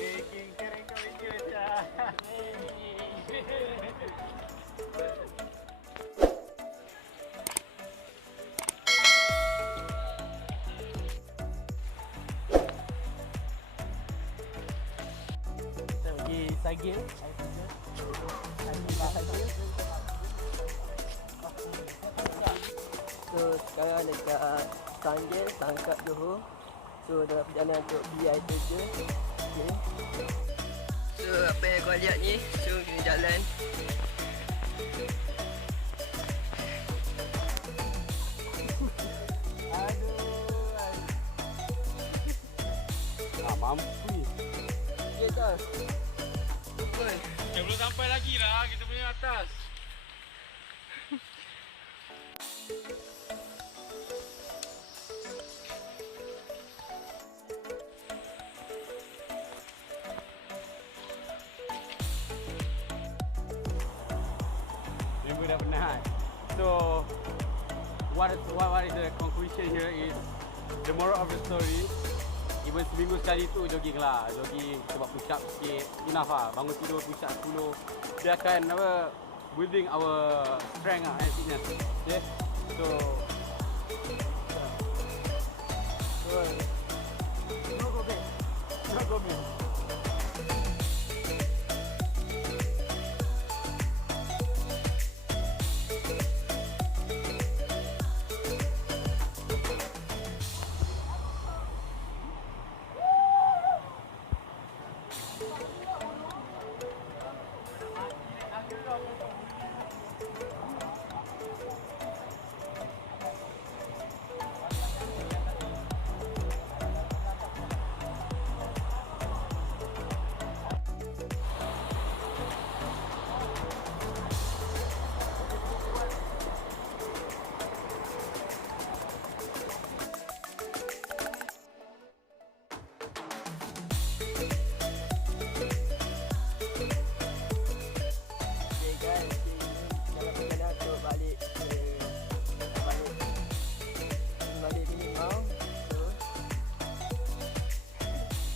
Sekarang kau video je. Kita pergi Sagil. So sekarang dekat Sanggil, Sangkat Johor. So dalam perjalanan untuk BI saja. Okay. So apa yang kau lihat ni, so kita jalan. Mampu ni. Okay tak? Betul. Belum sampai lagi lah kita punya atas. Member dah penat. So what is the conclusion here is the moral of the story. Even seminggu sekali tu jogging lah. Jogging, kita buat push up sikit. Enough lah. Bangun tidur push up 10. Dia akan building our strength lah and fitness. Okay. So no comment.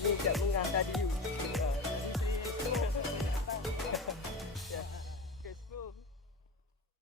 Ni kat bunga tadi you.